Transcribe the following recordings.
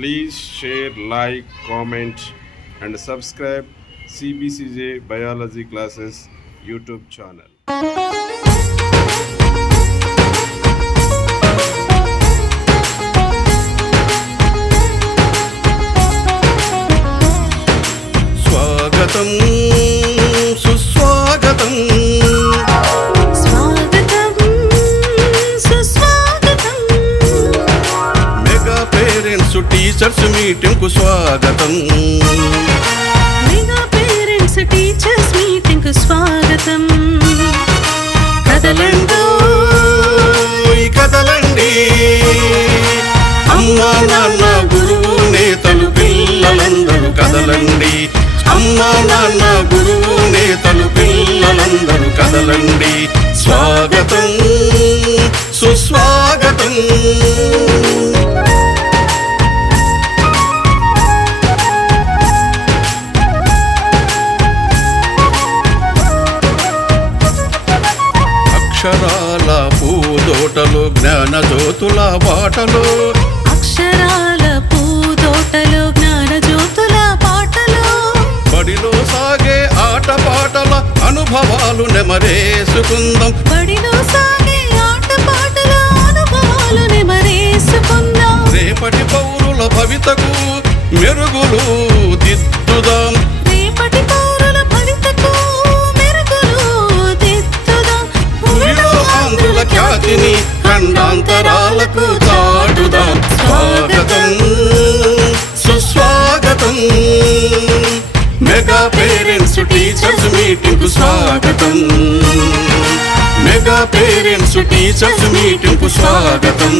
Please share, like, comment, and subscribe CBCJ Biology Classes YouTube channel. స్వాగతం సుస్వాగతం స్వాగతం సుస్వాగతం మెగా పేరెంట్స్ టీచర్స్ మీటింగ్ కు స్వాగతం మెగా పేరెంట్స్ టీచర్స్ మీటింగ్ కు స్వాగతం కదలండి కదలండి అమ్మా నాన్న గురువు నేతలు పిల్లలందరూ కదలండి అమ్మా నాన్న గురువు నేతలు పిల్లలందరూ కదలండి స్వాగతం సుస్వాగతం అక్షరాల పూదోటలో జ్ఞాన జ్యోతుల బాటలో అక్షరాల పూదోటలో జ్ఞాన జ్యోతుల పాటలో బడిలో సాగే ఆట పాటల అనుభవాలు నెమరేసుకుందాం బడిలో సాగే ఆట పాటల అనుభవాలు నెమరేసుకుందాం రేపటి పౌరుల భవితకు మెరుగులు దిద్దుదాం రేపటి పౌరుల భవితకు మెరుగులు దిద్దుదాం భూమిలో ఆంధ్రుల ఖ్యాతిని ఖండాంతరాలకు చాటుదాం స్వాగతం సుస్వాగతం మెగా పేరెంట్స్ టీచర్స్ మీటింగ్ కు స్వాగతం మెగా పేరెంట్స్ టీచర్స్ మీటింగ్ కు స్వాగతం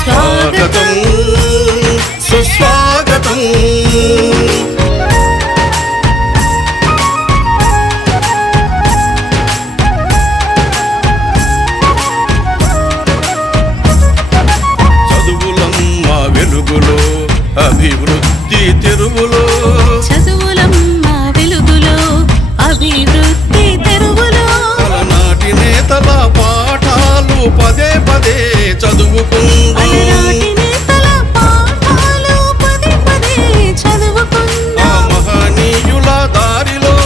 స్వాగతం సుస్వాగతం చదువులమ్మ వెలుగులో అభివృద్ధి తెరువులో చదువులమ్మ వెలుగులో అభివృద్ధి తెరువులో అలనాటి నేతల పాఠాలు పదే పదే చదువుకుందాం అలనాటి నేతల పాఠాలు పదే పదే చదువుకుందాం ఆ మహనీయుల దారిలో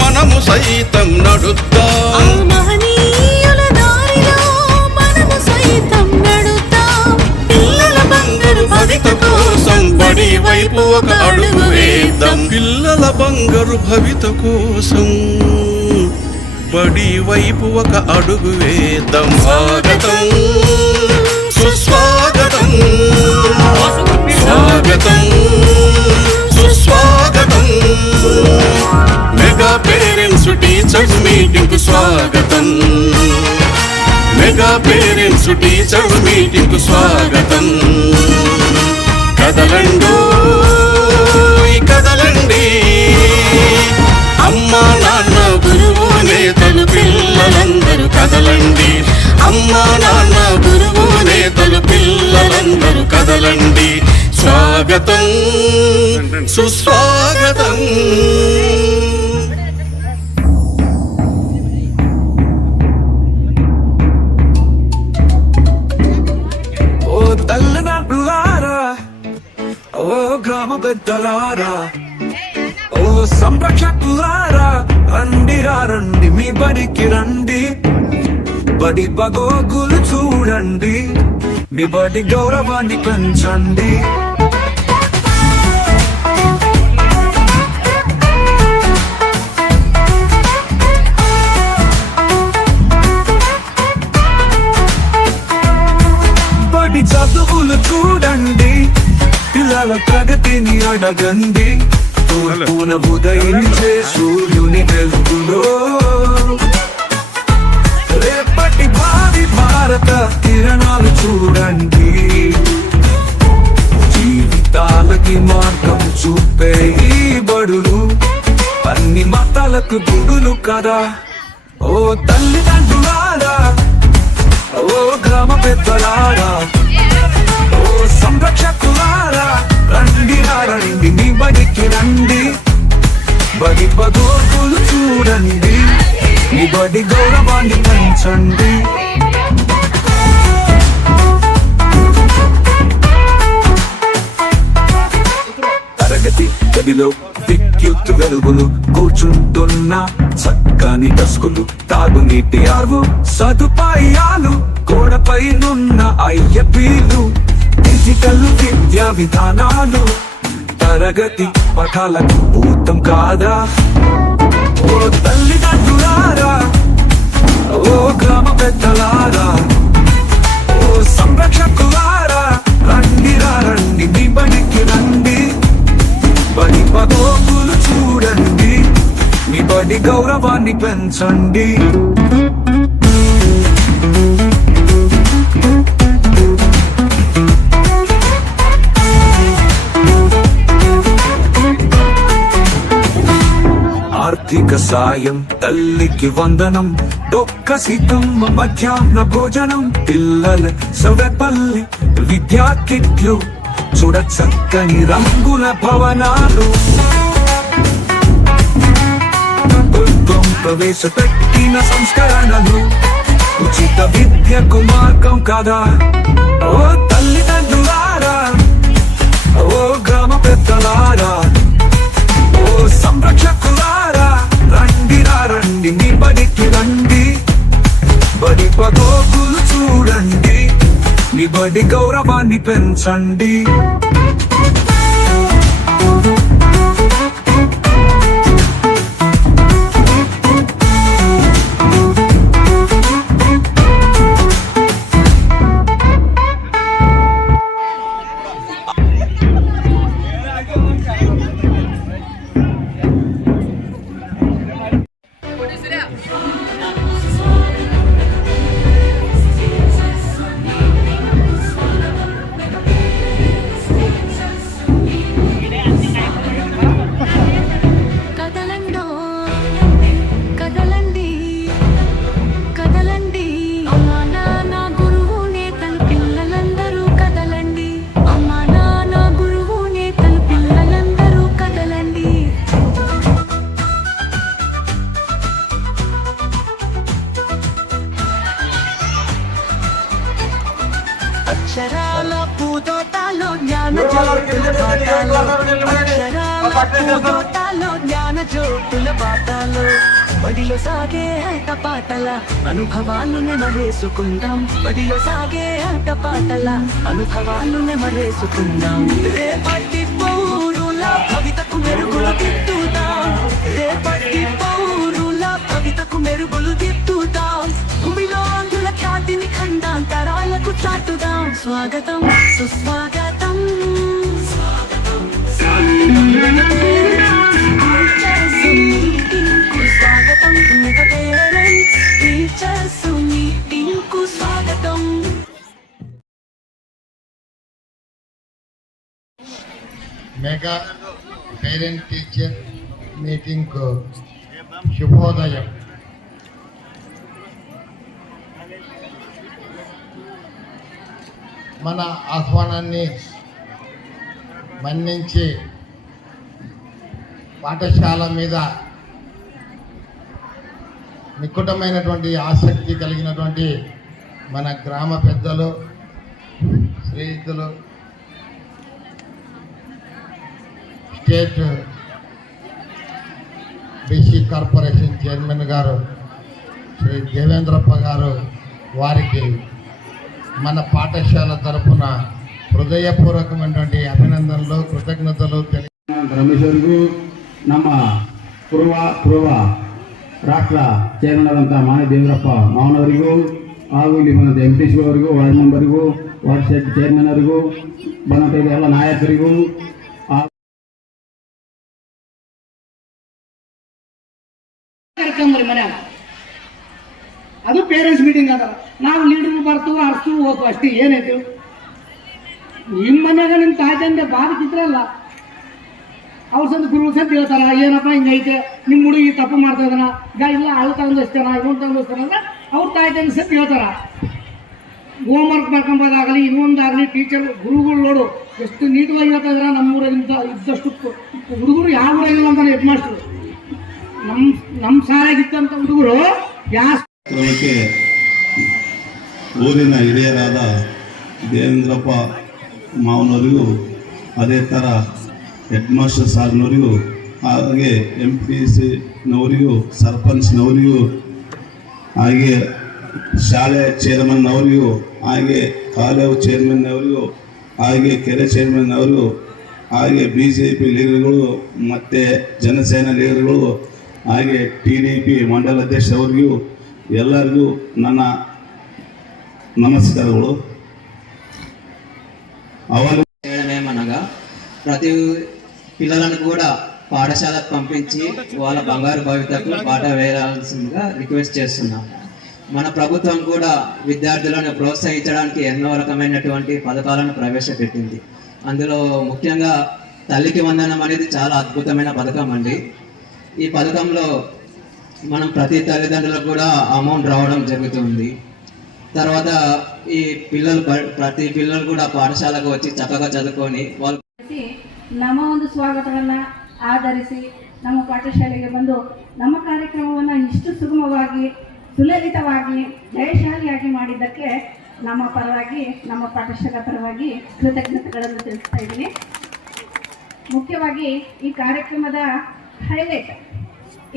మనము సైతం ఆ నడుద్దాం మహనీయుల దారిలో మనము సైతం నడుద్దాం పిల్లల బంగారు భవిత కోసం బడి వైపు ఒక అడుగు వేద్దాం పిల్లల బంగారు భవిత కోసం బడి వైపు ఒక అడుగు వేద్దాం స్వాగతం సుస్వాగతం స్వాగతం సుస్వాగతం మెగా పేరెంట్స్ టీచర్స్ మీటింగ్ కు స్వాగతం మెగా పేరెంట్స్ టీచర్స్ మీటింగ్ కు స్వాగతం కదలండి కదలండి అమ్మా నాన్న గురువు నేతలు పిల్లలందరూ కదలండి అమ్మా నాన్న గురువు నేతలు పిల్లలందరూ కదలండి స్వాగతం సుస్వాగతం ఓ తల్లిదండ్రులారా ఓ గ్రామ పెద్దలారా ఓ సంరక్షకులారా రండి మీ బడికి రండి బడి బగోగులు చూడండి మీ బడి గౌరవాన్ని పెంచండి బడి చదువులు చూడండి పిల్లల ప్రగతిని అడగండి తూర్పున ఉదయించే సూర్యుని వెలుగులో రేపటి భావి భారత కిరణాలు చూడండి జీవితాలకి మార్గం చూపే ఈ బడులు అన్ని మతాలకు గుడులు కదా ఓ తల్లిదండ్రులారా ఓ గ్రామ పెద్దలారా ఓ సంరక్షకులారా రండి మీ బడికి రండి బడి బగోగులు చూడండి మీ బడి గౌరవాన్ని పెంచండి గదిలో విద్యుత్ వెలుగులు, కూర్చుంటున్న చక్కని డస్కులు, తాగునీటి ఆర్వు సదుపాయాలు, గోడపైనున్న ఐఎపీలు, డిజిటల్ విద్యా విధానాలు తరగతి పఠాలకు భూతం కాదా? ఓ తల్లిదండ్రులారా, ఓ గ్రామ పెద్దలారా, ఓ సంరక్షకులారా, రండి మీ బడికి రండి. బడి పగోపులు చూడండి, మీ బడి గౌరవాన్ని పెంచండి. ఆర్థిక సాయం, తల్లికి వందనం, డొక్క సీతమ్మ మధ్యాహ్న భోజనం, పిల్లల సవెపల్లి విద్యా కిట్లు, చూడ చక్కని రంగుల భవనాలు, ప్రభుత్వం ప్రవేశపెట్టిన సంస్కరణలు, ఉచిత విద్యకు మార్గం కదా? ఓ తల్లిదండ్రులారా, ఓ గ్రామ పెద్దలారా, ఓ సంరక్షకులారా, రండి మీ బడికి రండి. బడి పగోగులు చూడండి, మీ బడి గౌరవాన్ని పెంచండి. అక్షరాల పూదోటాలో జ్ఞాన జ్యోతుల బాటలో, అక్షరాల పూదోటాలో జ్ఞాన జ్యోతుల బాటలో, బడిలో సాగే ఆట పాటల అనుభవాలు నెమరేసుకుందాం. బడిలో సాగే ఆట పాటల అనుభవాలు నెమరేసుకుందాం. రేపటి పౌరుల భవితకు మెరుగులు దిద్దుదాం. రేపటి పౌరుల భవితకు మెరుగులు దిద్దుదాం. భూమిలో ఆంధ్రుల ఖ్యాతిని ఖండాంతరాలకు చాటుదాం. స్వాగతం సుస్వాగతం, స్వాగతం టీచర్స్ మీటింగ్ కు స్వాగతం. మెగా పేరెంట్ టీచర్ మీటింగ్ కు శుభోదయం. మన ఆహ్వానాన్ని మన్నించి పాఠశాల మీద నికుటమైనటువంటి ఆసక్తి కలిగినటువంటి మన గ్రామ పెద్దలు, శ్రీయుతులు, స్టేట్ బీసీ కార్పొరేషన్ చైర్మన్ గారు శ్రీ దేవేంద్రప్ప గారు, వారికి మన పాఠశాల తరఫున ಹೃದಯಪೂರ್ವಕమైనటువంటి ಅಭಿನಂದನೆಗಳು, ಕೃತಜ್ಞತೆಗಳು ರಮೇಶ್ವರಿಗೂ, ನಮ್ಮ ಪೂರ್ವ ರಾಷ್ಟ್ರ ಚೇರ್ಮನ್ ಆದಂಥ ಮಾನ್ಯ ದೇವೇಂದ್ರಪ್ಪ ಮಾವನವರಿಗೂ, ಹಾಗೂ ಇಲ್ಲಿ ಬಂದ ವೆಂಕಟೇಶ್ ಅವರಿಗೂ, ವಾರ್ಡ್ ಮೆಂಬರಿಗೂ, ವಾರ್ಡ್ ಸೆಟ್ ಚೇರ್ಮನ್ ಅವರಿಗೂ, ಬಂದಂಥ ಎಲ್ಲ ನಾಯಕರಿಗೂ, ಮನ್ಯಾಗ ಅದು ಪೇರೆಂಟ್ಸ್ ಮೀಟಿಂಗ್ ಅದ. ನಾವು ಲೀಡರ್ ಬರ್ತೀವಿ, ಅರ್ಸ್ತೀವಿ, ಹೋಗ್ತು ಅಷ್ಟೇ. ಏನೈತಿ ನಿಮ್ಮ ಮನ್ಯಾಗ ನಿಮ್ಮ ತಾತಂದೆ ಬಾಧಿಸಿದ್ರಲ್ಲ, ಅವ್ರ ಸಂತ ಗುರು ಸಂತ ಹೇಳ್ತಾರ, ಏನಪ್ಪ ಹಿಂಗೈತೆ ನಿಮ್ಮ ಹುಡುಗಿ ತಪ್ಪು ಮಾಡ್ತಾ ಇದನ, ಇಲ್ಲ ಅಳು ತಂದಿಸ್ತಾನ, ಇನ್ನೊಂದು ತಂದಿಸ್ತಾನ ಅಂದ್ರೆ ಅವ್ರ ತಾತಂದೆ ಸಂತ ಹೇಳ್ತಾರ. ಹೋಮ್ವರ್ಕ್ ಮಾಡ್ಕೊಂಬೋದಾಗಲಿ, ಇನ್ನೊಂದಾಗಲಿ, ಟೀಚರ್ ಗುರುಗಳು ನೋಡು ಎಷ್ಟು ನೀಟವಾಗಿ ಹೇಳ್ತಾ ಇದ್ರ. ನಮ್ಮೂರಾಗಿಂತ ಇದ್ದಷ್ಟು ಹುಡುಗರು ಯಾವ ಊರಾಗಿಲ್ಲ ಅಂತಾನೆ ಹೆಡ್ ಮಾಸ್ಟರ್. ನಮ್ಮ ಸಾರಾಗಿತ್ತಂತ ಹುಡುಗರು ಊರಿನ ಹಿರಿಯರಾದ ದೇವೇಂದ್ರಪ್ಪ ಮಾವನವರಿಗೂ, ಅದೇ ಥರ ಹೆಡ್ ಮಾಸ್ಟರ್ ಸಾರ್ನವರಿಗೂ ಹಾಗೆ MPCನವರಿಗೂ ಸರ್ಪಂಚ್ನವರಿಗೂ ಹಾಗೆ ಶಾಲೆ ಚೇರ್ಮನ್ನವರಿಗೂ ಹಾಗೆ ಕಾಲೇಜು ಚೇರ್ಮನ್ನವರಿಗೂ ಹಾಗೆ ಕೆರೆ ಚೇರ್ಮನ್ನವರಿಗೂ ಹಾಗೆ BJP ಲೀಡರ್ಗಳು ಮತ್ತು ಜನಸೇನಾ ಲೀಡರ್ಗಳು ಹಾಗೆ TDP ಮಂಡಲ ಅಧ್ಯಕ್ಷರವರಿಗೂ ಎಲ್ಲರಿಗೂ ನನ್ನ నమస్కారములు. చేయడమేమనగా ప్రతి పిల్లలను కూడా పాఠశాలకు పంపించి వాళ్ళ బంగారు భవితకు పాట వేయాల్సిందిగా రిక్వెస్ట్ చేస్తున్నాం. మన ప్రభుత్వం కూడా విద్యార్థులను ప్రోత్సహించడానికి ఎన్నో రకమైనటువంటి పథకాలను ప్రవేశపెట్టింది. అందులో ముఖ్యంగా తల్లికి వందనం అనేది చాలా అద్భుతమైన పథకం అండి. ఈ పథకంలో మనం ప్రతి తల్లిదండ్రులకు కూడా అమౌంట్ రావడం జరుగుతుంది. తర్వాత ಈ ಪ್ರತಿ ಪಿಲ್ಲರು ಕೂಡ ಪಾಠಶಾಲೆಗೆ వచ్చి ಚಕ್ಕగా ಚದುకొని వాళ్ళు ನಮ್ಮ ಒಂದು ಸ್ವಾಗತವನ್ನು ಆಧರಿಸಿ ನಮ್ಮ ಪಾಠಶಾಲೆಗೆ ಬಂದು ನಮ್ಮ ಕಾರ್ಯಕ್ರಮವನ್ನು ಇಷ್ಟು ಸುಗಮವಾಗಿ ಸುಲಲಿತವಾಗಿ ಜಯಶಾಲಿಯಾಗಿ ಮಾಡಿದ್ದಕ್ಕೆ ನಮ್ಮ ಪರವಾಗಿ ನಮ್ಮ ಪಾಠಶಾಲಾ ಪರವಾಗಿ ಕೃತಜ್ಞತೆಗಳನ್ನು ತಿಳಿಸ್ತಾ ಇದ್ದೀನಿ. ಮುಖ್ಯವಾಗಿ ಈ ಕಾರ್ಯಕ್ರಮದ ಹೈಲೈಟ್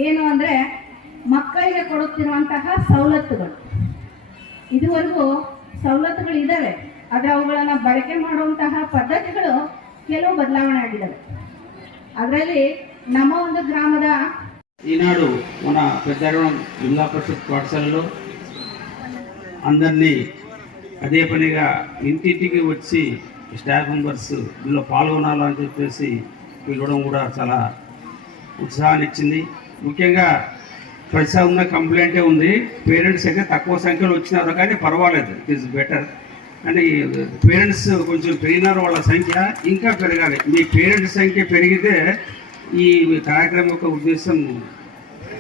ಏನು ಅಂದರೆ ಮಕ್ಕಳಿಗೆ ಕೊಡುತ್ತಿರುವಂತಹ ಸವಲತ್ತುಗಳು. ಇದುವರೆಗೂ ಸವಲತ್ತುಗಳು ಇದ್ದಾವೆ, ಆದರೆ ಅವುಗಳನ್ನು ಬಳಕೆ ಮಾಡುವಂತಹ ಪದ್ಧತಿಗಳು ಕೆಲವು ಬದಲಾವಣೆ ಆಗಿದ್ದಾವೆ. ಅದರಲ್ಲಿ ನಮ್ಮ ಒಂದು ಗ್ರಾಮದ ఈనాడు మన పెద్దారం జిల్లా పరిషత్ పాఠశాలలో అందరినీ అదే పనిగా ఇంటింటికి వచ్చి స్టాఫ్ మెంబర్స్ దీనిలో పాల్గొనాలని చెప్పేసి పిలవడం కూడా చాలా ఉత్సాహాన్ని ఇచ్చింది. ముఖ్యంగా ప్రతి ఉన్న కంప్లైంటే ఉంది, పేరెంట్స్ అయితే తక్కువ సంఖ్యలో వచ్చినారు కానీ పర్వాలేదు, ఇట్ ఈస్ బెటర్. అంటే పేరెంట్స్ కొంచెం పెరిగినారు, వాళ్ళ సంఖ్య ఇంకా పెరగాలి. మీ పేరెంట్స్ సంఖ్య పెరిగితే ఈ కార్యక్రమం యొక్క ఉద్దేశం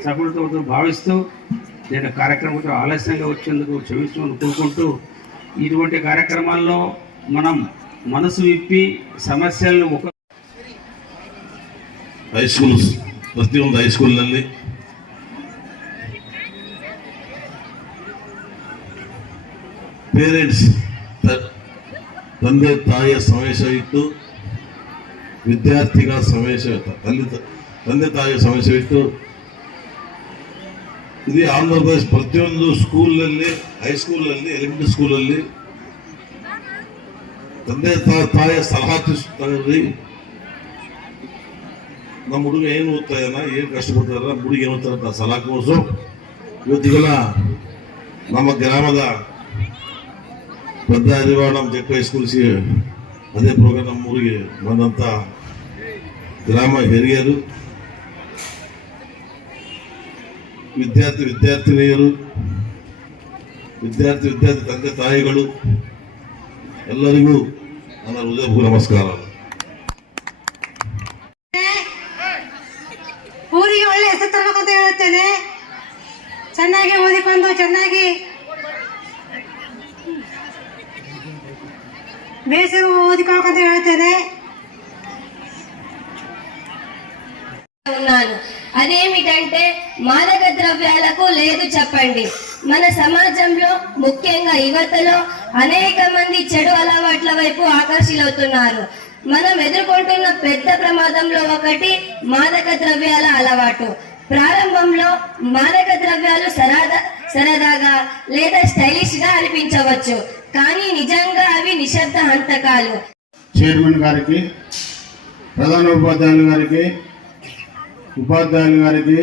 సఫలతో భావిస్తూ నేను కార్యక్రమంతో ఆలస్యంగా వచ్చేందుకు క్షమించమని కోరుకుంటూ, ఇటువంటి కార్యక్రమాల్లో మనం మనసు విప్పి సమస్యలను ఒక ಹೈಸ್ಕೂಲ್ಸ್ ಪ್ರತಿಯೊಂದು ಹೈಸ್ಕೂಲ್ನಲ್ಲಿ ಪೇರೆಂಟ್ಸ್ ತಂದೆ ತಾಯಿಯ ಸಮಾವೇಶ ಇಟ್ಟು ವಿದ್ಯಾರ್ಥಿಗಳ ಸಮಾವೇಶ ತಂದೆ ತಾಯಿಯ ಸಮಾವೇಶ ಇಟ್ಟು ಇದು ಆಂಧ್ರ ಪ್ರದೇಶ ಪ್ರತಿಯೊಂದು ಸ್ಕೂಲಲ್ಲಿ ಹೈಸ್ಕೂಲಲ್ಲಿ ಎಲಿಮೆಂಟರಿ ಸ್ಕೂಲಲ್ಲಿ ತಂದೆ ತಾಯಿಯ ಸಲಹಾ ತಗೊಳ್ರಿ. ನಮ್ಮ ಹುಡುಗ ಏನು ಓದ್ತಾ ಇದ್ದಾನ, ಏನು ಕಷ್ಟಪಡ್ತಾರ, ನಮ್ಮ ಹುಡುಗ ಏನು ಓದ್ತಾರ ಅಂತ ಸಲಹಾ ಕೋರ್ಸು ಇವತ್ತಿಗೆಲ್ಲ ನಮ್ಮ ಗ್ರಾಮದ పెద్ద అరివాడం జెడ్ హైస్కూల్స్కి అదే ప్రోగ్రాం ನಮ್ಮ ಊರಿಗೆ ಬಂದಂಥ ಗ್ರಾಮ ಹಿರಿಯರು, ವಿದ್ಯಾರ್ಥಿನಿಯರು, ವಿದ್ಯಾರ್ಥಿ ತಂದೆ ತಾಯಿಗಳು ಎಲ್ಲರಿಗೂ ನನ್ನ ಹೃದಯಪೂರ್ವಕ ನಮಸ್ಕಾರಗಳು. ಊರಿಗೆ ಒಳ್ಳೆ ಹೆಸರು ತರಬೇಕಂತ ಹೇಳುತ್ತೇನೆ. ಚೆನ್ನಾಗಿ ಓದಿಕೊಂಡು ಚೆನ್ನಾಗಿ ಬೇಸರ ಓದಿಕೊಳ್ಳಬೇಕಂತ ಹೇಳ್ತೇನೆ. ఉన్నాను. అదేమిటంటే మాదక ద్రవ్యాలకు లేదు చెప్పండి. మన సమాజంలో ముఖ్యంగా యువతలో అనేక మంది చెడు అలవాట్ల వైపు ఆకర్షితులవుతున్నారు. మనం ఎదుర్కొంటున్న పెద్ద ప్రమాదంలో ఒకటి మాదక ద్రవ్యాల అలవాటు. ప్రారంభంలో మాదక ద్రవ్యాలు సరదాగా లేదా స్టైలిష్ గా అనిపించవచ్చు, కానీ నిజంగా అవి నిశ్శబ్ద హంతకాలు. చైర్మన్ గారికి, ప్రధాన ఉపాధ్యాయులు గారికి, ఉపాధ్యాయులు గారికి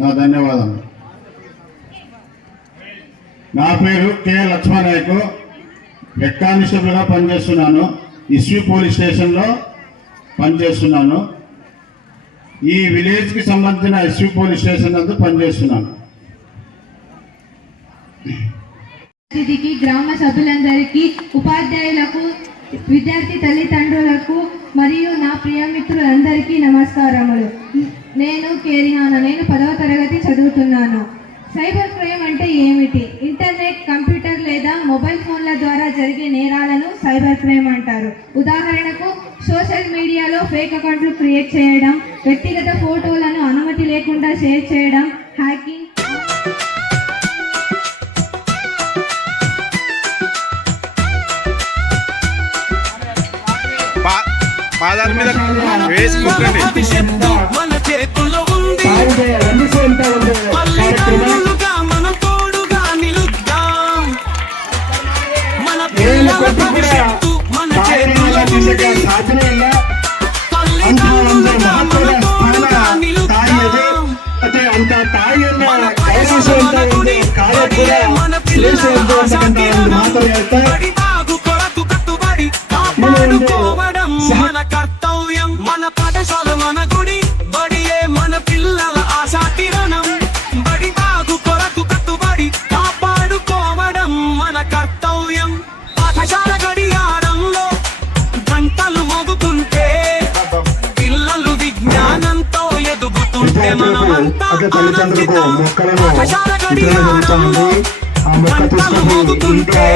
నా ధన్యవాదాలు. నా పేరు కె లక్ష్మణనాయకు, హెడ్ కానిస్టేబుల్గా పనిచేస్తున్నాను. ఇస్వి పోలీస్ స్టేషన్లో పనిచేస్తున్నాను. ఈ విలేజ్కి సంబంధించిన ఎస్వి పోలీస్ స్టేషన్ నందు పనిచేస్తున్నాను. అతిథికి, గ్రామ సభ్యులందరికీ, ఉపాధ్యాయులకు, విద్యార్థి తల్లిదండ్రులకు మరియు నా ప్రియమిత్రులందరికీ నమస్కారములు. నేను కేరిహానా, నేను 10వ తరగతి చదువుతున్నాను. సైబర్ క్రైమ్ అంటే ఏమిటి? ఇంటర్నెట్, కంప్యూటర్ లేదా మొబైల్ ఫోన్ల ద్వారా జరిగే నేరాలను సైబర్ క్రైమ్ అంటారు. ఉదాహరణకు సోషల్ మీడియాలో ఫేక్ అకౌంట్లు క్రియేట్ చేయడం, వ్యక్తిగత ఫోటోలను అనుమతి లేకుండా షేర్ చేయడం, హ్యాకింగ్. పాదాల మీద వేసి ముక్కండి. భవిష్యత్తు మన చేతుల్లో ఉంది. పల్లెటూరుగా మనం తోడుగా నిలుద్దాం. మన పిల్లల భవిష్యత్తు మన చేతుల్లో ఉంది. తల్లిదండ్రులుగా మనం తోడుగా నిలుద్దాం. అంత తాయి మన పైసలు మన గుడి, బడియే మన పిల్లల ఆశా కిరణం. బడి బాగు కొరకు కట్టుబడి కాపాడుకోవడం మన కర్తవ్యం. మన పాఠశాల మన గుడి, బడియే మన పిల్లల ఆశా కిరణం. బడి బాగు కొరకు కట్టుబడి కాపాడుకోవడం మన కర్తవ్యం. పాఠశాల గడియారంలో గంటలు మోగుతుంటే పిల్లలు విజ్ఞానంతో ఎదుగుతుంటే మనమంతా ఆనందిద్దాం. పాఠశాల గడియారంలో గంటలు మోగుతుంటే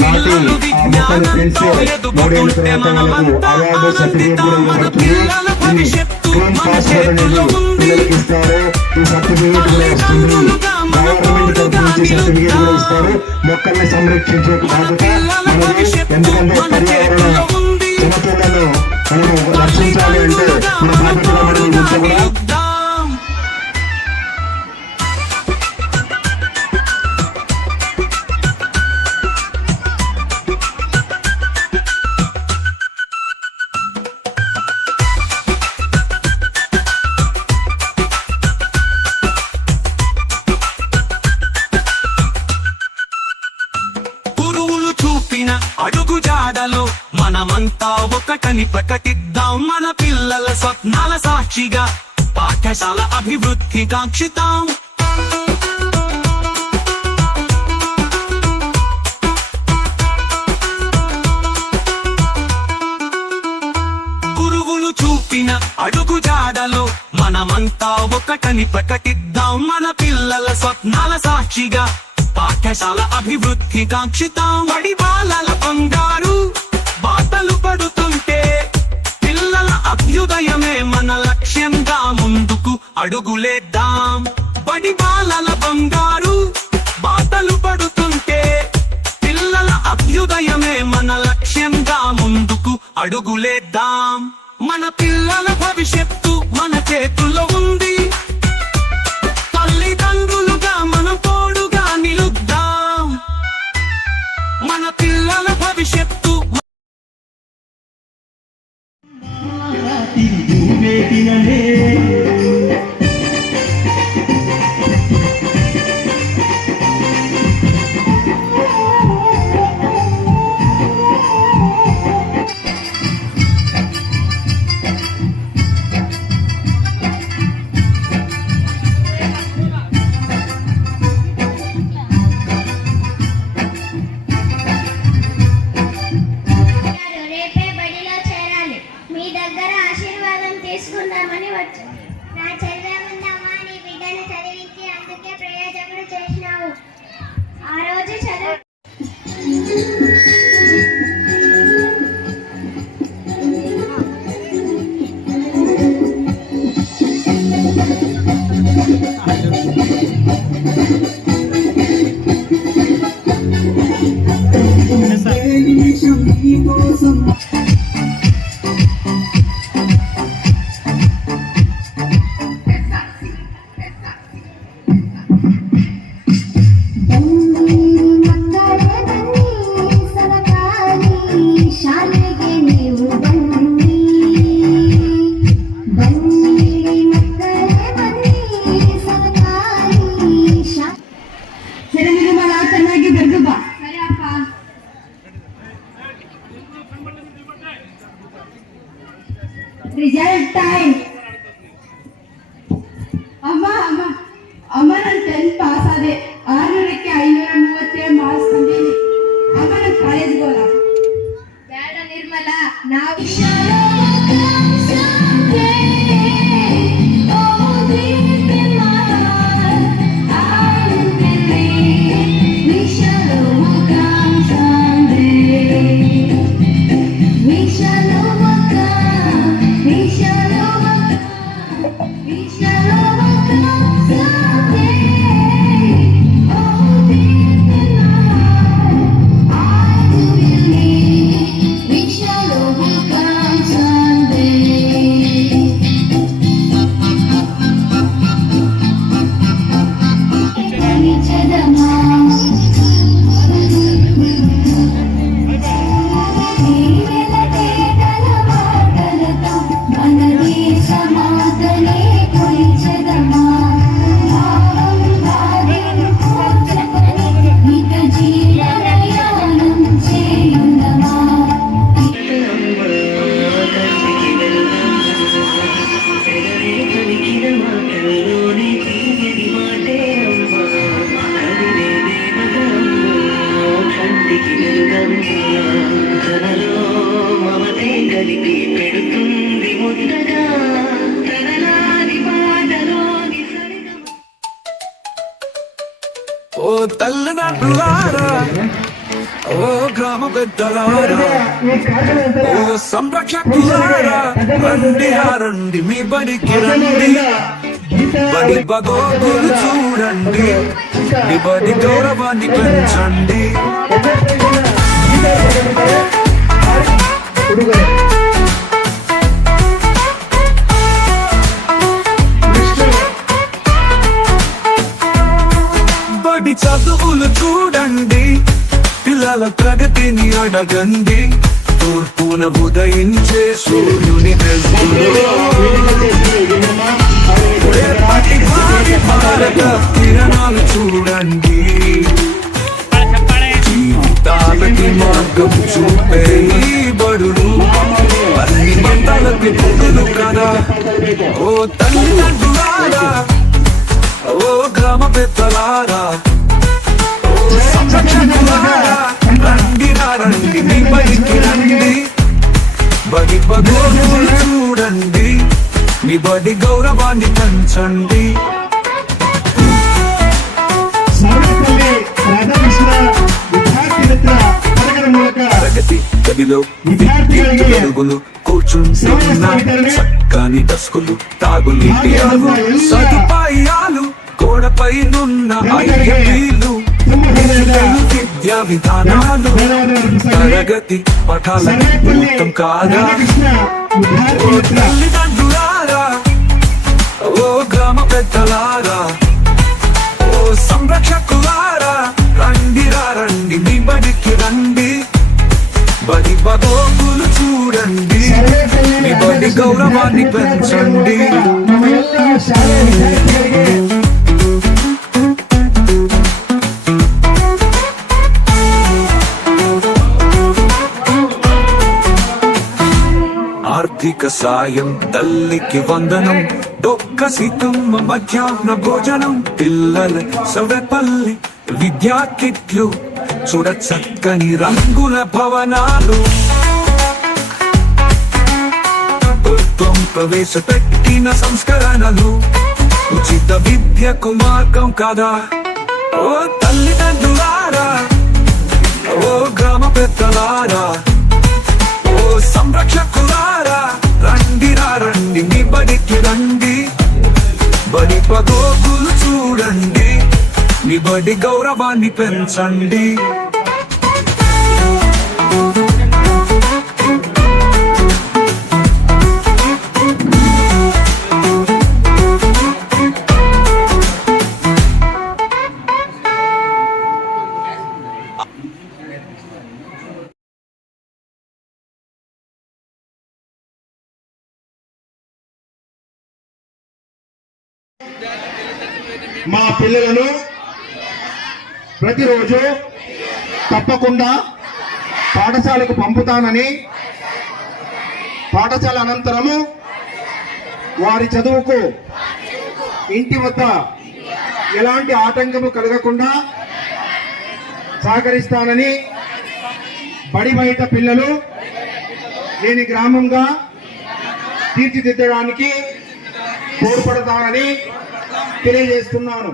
పిల్లలు విజ్ఞానంతో ఎదుగుతుంటే మనమంతా ఆనందిద్దాం. మన పిల్లల భవిష్యత్తు మన చేతుల్లో ఉంది. తల్లిదండ్రులుగా మన తోడుగా నిలుద్దాం. మొక్కల్ని సంరక్షించే బాధ్యత మనది. ఎందుకంటే పర్యావరణ సమతుల్యతను మనము రక్షించాలి అంటే మన బాధ్యతగా మనం కూడా అడుగు జాడలో మనమంతా ఒకటని ప్రకటిద్దాం. మన పిల్లల స్వప్నాల సాక్షిగా పాఠశాల అభివృద్ధి కాంక్షిద్దాం. గురువులు చూపిన అడుగు జాడలో మనమంతా ఒకటని ప్రకటిద్దాం. మన పిల్లల స్వప్నాల సాక్షిగా పాఠశాల అభివృద్ధి కాంక్షితాం. బడి బాలల బంగారు బాటలు పడుతుంటే పిల్లల అభ్యుదయమే మన లక్ష్యంగా ముందుకు అడుగులేద్దాం. బడి బాలల బంగారు బాటలు పడుతుంటే పిల్లల అభ్యుదయమే మన లక్ష్యంగా ముందుకు అడుగులేద్దాం. మన పిల్లల భవిష్యత్తు మన చేతుల్లో ఉంది. తల్లిదండ్రులుగా మనం తోడుగా నిలుద్దాం. మన పిల్లల భవిష్యత్తు రేపే బడిలో చేరాలి. మీ దగ్గర ఆశీర్వాదం తీసుకుందామని వచ్చాను. నా చదివే ఉందమ్మా, నీ బిడ్డను చదివించి అందుకే ప్రయోజకుడు చేసినావు. ఆ రోజు చదువు ರಿಸಲ್ಟ್ ಟೈಮ್. ಅಮ್ಮ ಅಮ್ಮ ಅಮ್ಮ ನಾನು 10th ಪಾಸ್ ಆದೆ. 600ಕ್ಕೆ 537 ಮಾರ್ಕ್ಸ್ ತಂದೀನಿ. ಅಮ್ಮ ನಾನು ಕಾಲೇಜ್ಗೆ ಹೋದ. ಬೇಡ ನಿರ್ಮಲಾ, ನಾವು we shall overcome. పెద్దలారా ఓ సంరక్షకులారా రండి రండి మీ బడికి రండి బడి బగోగులు చూడండి మీ బడి గౌరవాన్ని పెంచండి బడి చదువులు చూడండి పిల్లల ప్రగతిని అడగండి తూర్పున ఉదయించే సూర్యుని భారత కిరణాలు చూడండి జీవితాలకి మార్గం చూపే ఈ బడులు అన్ని మంటలకి పొడులు కదా ఓ తల్లిదండ్రులారా ఓ గ్రామ పెద్దలారా రండి రండి మీ బడికి రండి బడి బగోగులు చూడండి మీ బడి గౌరవాన్ని పెంచండి ప్రగతి గదిలో వెలుగులు కూర్చుంటున్న చక్కని డస్కులు తాగునీటి సదుపాయాలు గోడపై నున్న ఐదు విద్యా విధానాలు తరగతి పఠాల మొత్తం కాదా ఓ తల్లిదండ్రులారా ఓ గ్రామ పెద్దలారా ఓ సంరక్షకులారా రండి రండి మీ బడికి రండి బడి బగోగులు చూడండి మీ బడి గౌరవాన్ని పెంచండి ఆర్థిక సాయం తల్లికి వందనం డొక్క సీతమ్మ మధ్యాహ్న భోజనం పిల్లల సవెపల్లి విద్యా కిట్లు చూడ చక్కని రంగుల భవనాలు ప్రభుత్వం ప్రవేశపెట్టిన సంస్కరణలు ఉచిత విద్యకు మార్గం కదా ఓ తల్లిదండ్రులారా ఓ గ్రామ పెద్దలారా ఓ సంరక్షకులారా రండి రండి మీ బడికి రండి బడి పగోగులు చూడండి మీ బడి గౌరవాన్ని పెంచండి మా పిల్లలను ప్రతిరోజు తప్పకుండా పాఠశాలకు పంపుతానని పాఠశాల అనంతరము వారి చదువుకు ఇంటి వద్ద ఎలాంటి ఆటంకము కలగకుండా సహకరిస్తానని బడి బయట పిల్లలు లేని గ్రామంగా తీర్చిదిద్దడానికి తోడ్పడతానని తెలియజేస్తున్నాను.